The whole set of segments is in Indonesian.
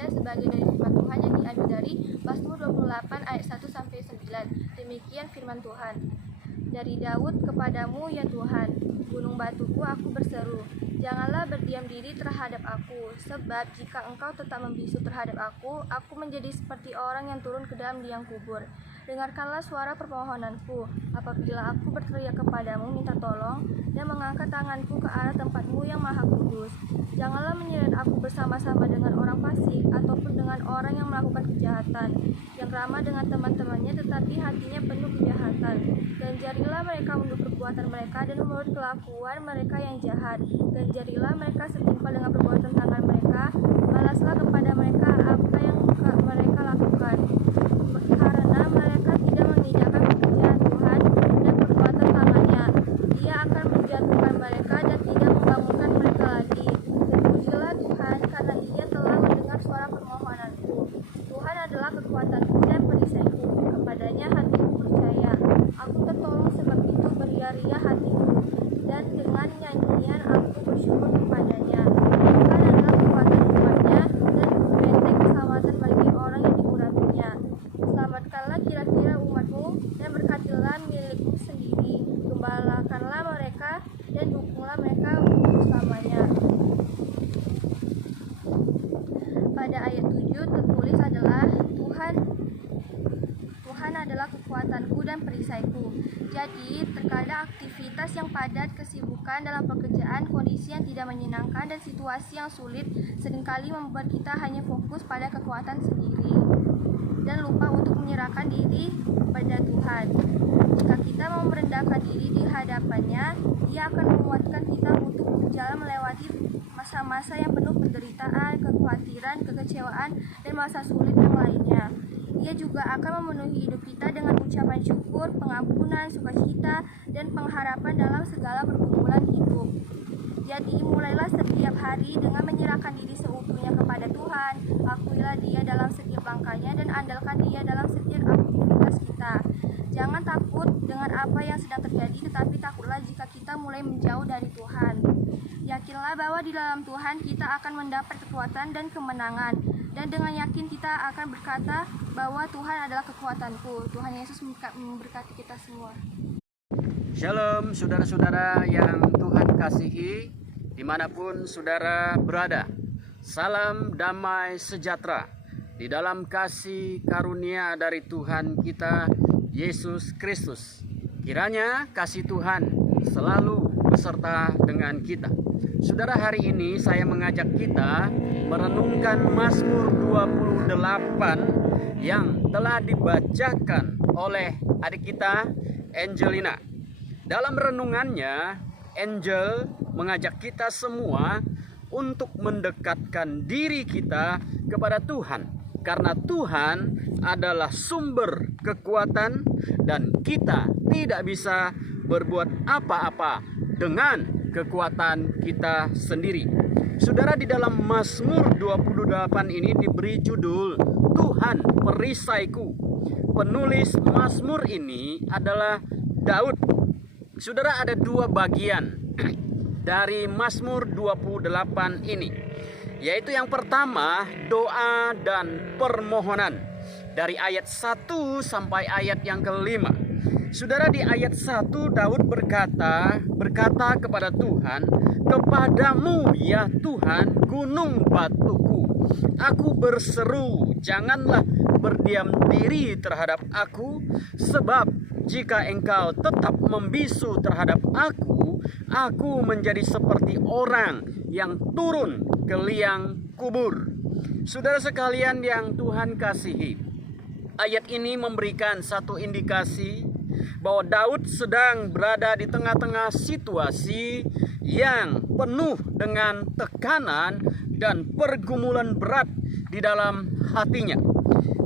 membaca sebagian dari firman Tuhan yang diambil dari Mazmur 28 ayat 1 sampai 9. Demikian firman Tuhan. Dari Daud, kepadamu ya Tuhan, gunung batuku, aku berseru. Janganlah berdiam diri terhadap aku, sebab jika engkau tetap membisu terhadap aku menjadi seperti orang yang turun ke dalam liang kubur. Dengarkanlah suara permohonanku, apabila aku berteriak kepadamu minta tolong, dan mengangkat tanganku ke arah tempatmu yang maha kudus. Janganlah menyeret aku bersama-sama dengan orang fasik, ataupun dengan orang yang melakukan kejahatan, yang ramah dengan teman-temannya tetapi hatinya penuh kejahatan. Ganjarilah mereka untuk perbuatan mereka, dan menurut kelakuan mereka yang jahat. Ganjarilah mereka setimpal dengan perbuatan tangan mereka, balaslah kepada mereka apa yang mereka lakukan. Karena mereka tidak meninggalkan pekerjaan Tuhan dan perbuatan tangannya, Dia akan menjatuhkan mereka dan tidak membangunkan mereka lagi. Terpujilah Tuhan, karena Ia telah mendengar suara permohonanku. Tuhan adalah kekuatanku dan perisaiku, kepadanya hatiku percaya. Aku tertolong, sebab itu beria-ria hatiku, dan dengan nyanyian aku bersyukur kepadanya. Tuhan adalah kekuatan umatnya, dan benteng keselamatan bagi orang yang diurapinya. Selamatkanlah kira-kira umatmu, dan berkatilah milikmu sendiri. Gembalakanlah mereka, dan dukunglah mereka untuk selamanya. Pada ayat 7 tertulis adalah Tuhan adalah kekuatanku dan perisaiku. Jadi, terkadang aktivitas yang padat, kesibukan dalam pekerjaan, kondisi yang tidak menyenangkan, dan situasi yang sulit seringkali membuat kita hanya fokus pada kekuatan sendiri dan lupa untuk menyerahkan diri pada Tuhan. Jika kita mau merendahkan diri di hadapannya, Dia akan menguatkan kita untuk berjalan melewati masa-masa yang penuh penderitaan, kekhawatiran, kekecewaan, dan masa sulit yang lainnya. Dia juga akan memenuhi hidup kita dengan ucapan syukur, pengampunan, sukacita, dan pengharapan dalam segala pergumulan hidup. Jadi, mulailah setiap hari dengan menyerahkan diri seutuhnya kepada Tuhan. Akuilah Dia dalam setiap langkahnya dan andalkan Dia dalam setiap aktivitas kita. Jangan takut dengan apa yang sedang terjadi, tetapi takutlah jika kita mulai menjauh dari Tuhan. Yakinlah bahwa di dalam Tuhan kita akan mendapat kekuatan dan kemenangan. Dan dengan yakin kita akan berkata bahwa Tuhan adalah kekuatanku. Tuhan Yesus memberkati kita semua. Shalom saudara-saudara yang Tuhan kasihi, dimanapun saudara berada. Salam damai sejahtera di dalam kasih karunia dari Tuhan kita Yesus Kristus. Kiranya kasih Tuhan selalu beserta dengan kita. Saudara, hari ini saya mengajak kita merenungkan Mazmur 28 yang telah dibacakan oleh adik kita Angelina. Dalam renungannya, Angel mengajak kita semua untuk mendekatkan diri kita kepada Tuhan, karena Tuhan adalah sumber kekuatan dan kita tidak bisa berbuat apa-apa dengan kekuatan kita sendiri. Saudara, di dalam Mazmur 28 ini diberi judul Tuhan Perisaiku. Penulis Mazmur ini adalah Daud. Saudara, ada dua bagian dari Mazmur 28 ini, yaitu yang pertama doa dan permohonan dari ayat 1 sampai ayat yang kelima. Saudara, di ayat 1 Daud berkata kepada Tuhan, "Kepadamu ya Tuhan, gunung batuku, aku berseru, janganlah berdiam diri terhadap aku, sebab jika engkau tetap membisu terhadap aku menjadi seperti orang yang turun ke liang kubur." Saudara sekalian yang Tuhan kasihi, ayat ini memberikan satu indikasi bahwa Daud sedang berada di tengah-tengah situasi yang penuh dengan tekanan dan pergumulan berat di dalam hatinya.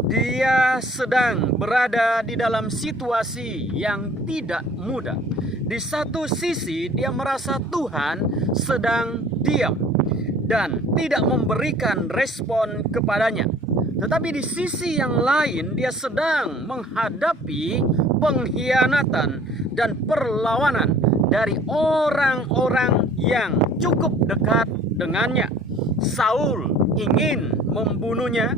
Dia sedang berada di dalam situasi yang tidak mudah. Di satu sisi dia merasa Tuhan sedang diam dan tidak memberikan respon kepadanya. Tetapi di sisi yang lain dia sedang menghadapi pengkhianatan dan perlawanan dari orang-orang yang cukup dekat dengannya. Saul ingin membunuhnya.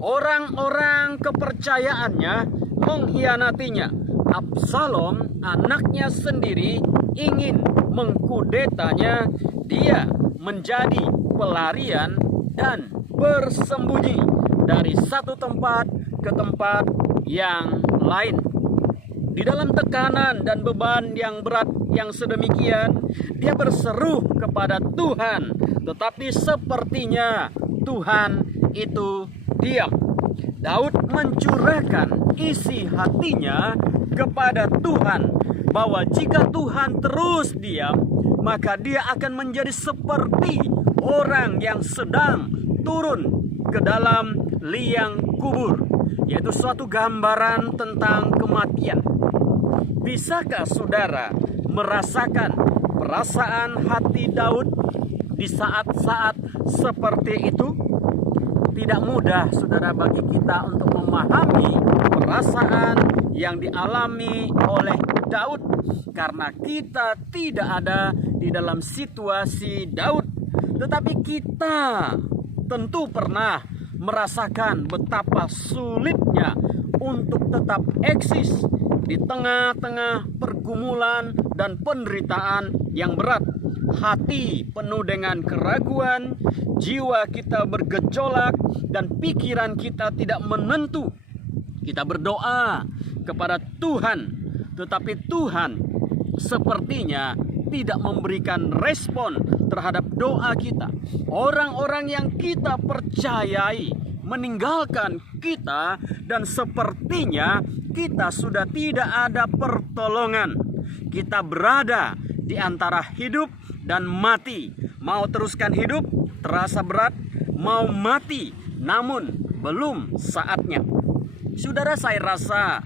Orang-orang kepercayaannya mengkhianatinya. Absalom, anaknya sendiri, ingin mengkudetanya. Dia menjadi pelarian dan bersembunyi dari satu tempat ke tempat yang lain. Di dalam tekanan dan beban yang berat yang sedemikian, dia berseru kepada Tuhan, tetapi sepertinya Tuhan itu diam. Daud mencurahkan isi hatinya kepada Tuhan, bahwa jika Tuhan terus diam, maka dia akan menjadi seperti orang yang sedang turun ke dalam liang kubur, yaitu suatu gambaran tentang kematian. Bisakah saudara merasakan perasaan hati Daud di saat-saat seperti itu? Tidak mudah saudara bagi kita untuk memahami perasaan yang dialami oleh Daud, karena kita tidak ada di dalam situasi Daud. Tetapi kita tentu pernah merasakan betapa sulitnya untuk tetap eksis di tengah-tengah pergumulan dan penderitaan yang berat. Hati penuh dengan keraguan, jiwa kita bergejolak, dan pikiran kita tidak menentu. Kita berdoa kepada Tuhan, tetapi Tuhan sepertinya tidak memberikan respon terhadap doa kita. Orang-orang yang kita percayai meninggalkan kita, dan sepertinya kita sudah tidak ada pertolongan. Kita berada di antara hidup dan mati. Mau teruskan hidup terasa berat, mau mati namun belum saatnya. Saudara, saya rasa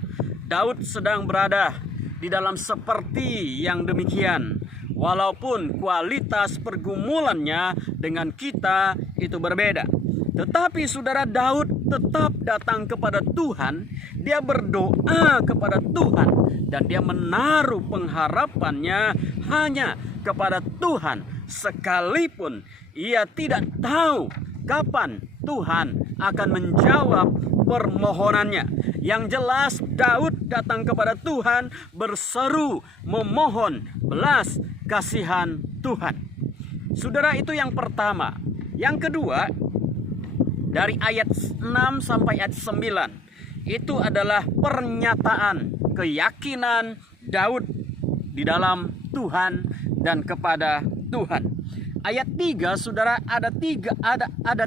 Daud sedang berada di dalam seperti yang demikian, walaupun kualitas pergumulannya dengan kita itu berbeda. Tetapi saudara, Daud tetap datang kepada Tuhan. Dia berdoa kepada Tuhan, dan dia menaruh pengharapannya hanya kepada Tuhan, sekalipun ia tidak tahu kapan Tuhan akan menjawab permohonannya. Yang jelas Daud datang kepada Tuhan, berseru memohon belas kasihan Tuhan. Saudara, itu yang pertama. Yang kedua, dari ayat 6 sampai ayat 9, itu adalah pernyataan keyakinan Daud di dalam Tuhan dan kepada Tuhan. Ayat 3, saudara, ada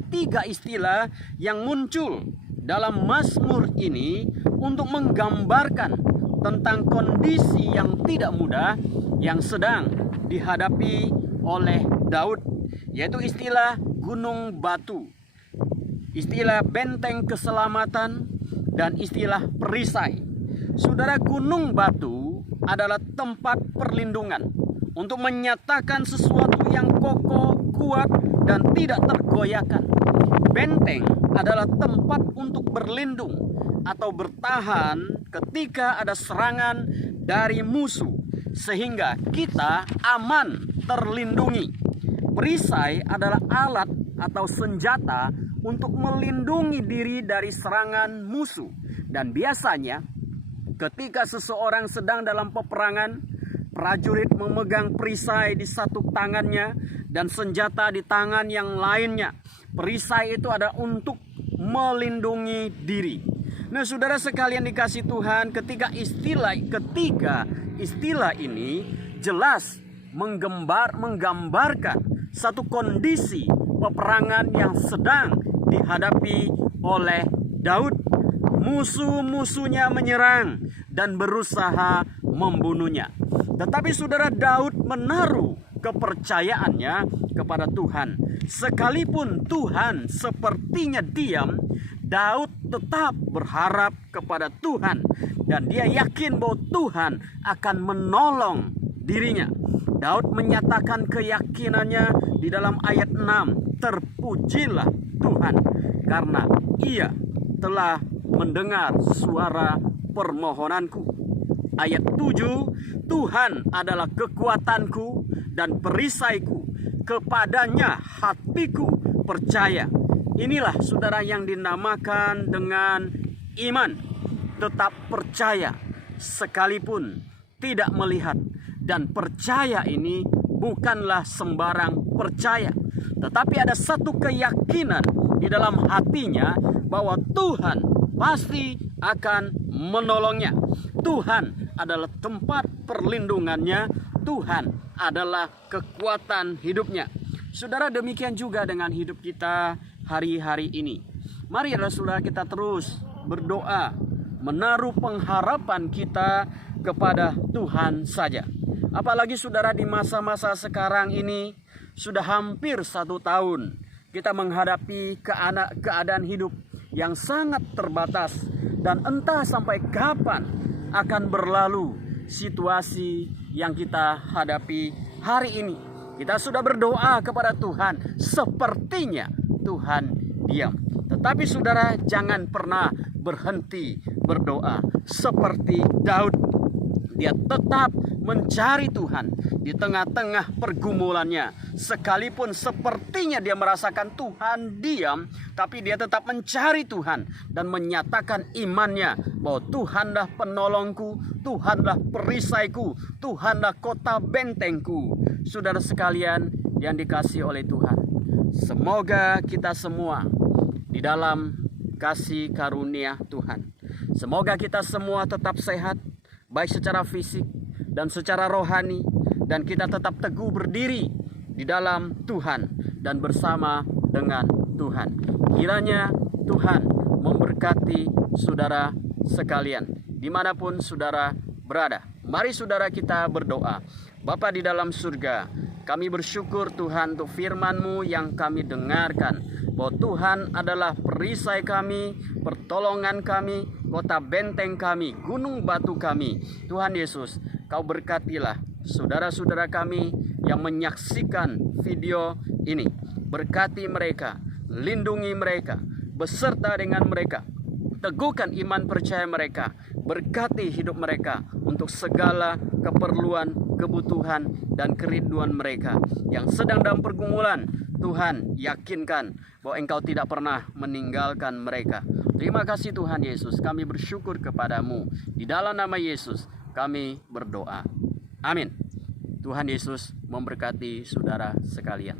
tiga istilah yang muncul dalam Mazmur ini untuk menggambarkan tentang kondisi yang tidak mudah yang sedang dihadapi oleh Daud, yaitu istilah gunung batu, istilah benteng keselamatan, dan istilah perisai. Saudara, gunung batu adalah tempat perlindungan untuk menyatakan sesuatu yang kokoh, kuat, dan tidak tergoyahkan. Benteng adalah tempat untuk berlindung atau bertahan ketika ada serangan dari musuh, sehingga kita aman terlindungi. Perisai adalah alat atau senjata untuk melindungi diri dari serangan musuh. Dan biasanya ketika seseorang sedang dalam peperangan, prajurit memegang perisai di satu tangannya dan senjata di tangan yang lainnya. Perisai itu ada untuk melindungi diri. Nah, saudara sekalian dikasih Tuhan, ketika istilah ini jelas menggambarkan satu kondisi peperangan yang sedang dihadapi oleh Daud. Musuh-musuhnya menyerang dan berusaha membunuhnya. Tetapi saudara, Daud menaruh kepercayaannya kepada Tuhan. Sekalipun Tuhan sepertinya diam, Daud tetap berharap kepada Tuhan, dan dia yakin bahwa Tuhan akan menolong dirinya. Daud menyatakan keyakinannya di dalam ayat 6, terpujilah Tuhan karena ia telah mendengar suara permohonanku. Ayat 7, Tuhan adalah kekuatanku dan perisaiku, kepadanya hatiku percaya. Inilah saudara yang dinamakan dengan iman. Tetap percaya sekalipun tidak melihat. Dan percaya ini bukanlah sembarang percaya, tetapi ada satu keyakinan di dalam hatinya bahwa Tuhan pasti akan menolongnya. Tuhan adalah tempat perlindungannya. Tuhan adalah kekuatan hidupnya. Saudara, demikian juga dengan hidup kita hari-hari ini. Mari saudara, kita terus berdoa, menaruh pengharapan kita kepada Tuhan saja. Apalagi saudara, di masa-masa sekarang ini sudah hampir 1 tahun kita menghadapi keadaan hidup yang sangat terbatas, dan entah sampai kapan akan berlalu situasi yang kita hadapi hari ini. Kita sudah berdoa kepada Tuhan, sepertinya Tuhan diam. Tetapi saudara, jangan pernah berhenti berdoa. Seperti Daud, dia tetap mencari Tuhan di tengah-tengah pergumulannya. Sekalipun sepertinya dia merasakan Tuhan diam, tapi dia tetap mencari Tuhan dan menyatakan imannya bahwa Tuhanlah penolongku, Tuhanlah perisaiku, Tuhanlah kota bentengku. Saudara sekalian yang dikasihi oleh Tuhan, semoga kita semua di dalam kasih karunia Tuhan, semoga kita semua tetap sehat, baik secara fisik dan secara rohani, dan kita tetap teguh berdiri di dalam Tuhan dan bersama dengan Tuhan. Kiranya Tuhan memberkati saudara sekalian dimanapun saudara berada. Mari saudara, kita berdoa. Bapa di dalam surga, kami bersyukur Tuhan untuk firman-Mu yang kami dengarkan, bahwa Tuhan adalah perisai kami, pertolongan kami, kota benteng kami, gunung batu kami. Tuhan Yesus, Kau berkatilah saudara-saudara kami yang menyaksikan video ini. Berkati mereka, lindungi mereka, beserta dengan mereka. Teguhkan iman percaya mereka, berkati hidup mereka untuk segala keperluan, kebutuhan, dan kerinduan mereka yang sedang dalam pergumulan. Tuhan, yakinkan bahwa Engkau tidak pernah meninggalkan mereka. Terima kasih Tuhan Yesus, kami bersyukur kepadamu. Di dalam nama Yesus kami berdoa. Amin. Tuhan Yesus memberkati saudara sekalian.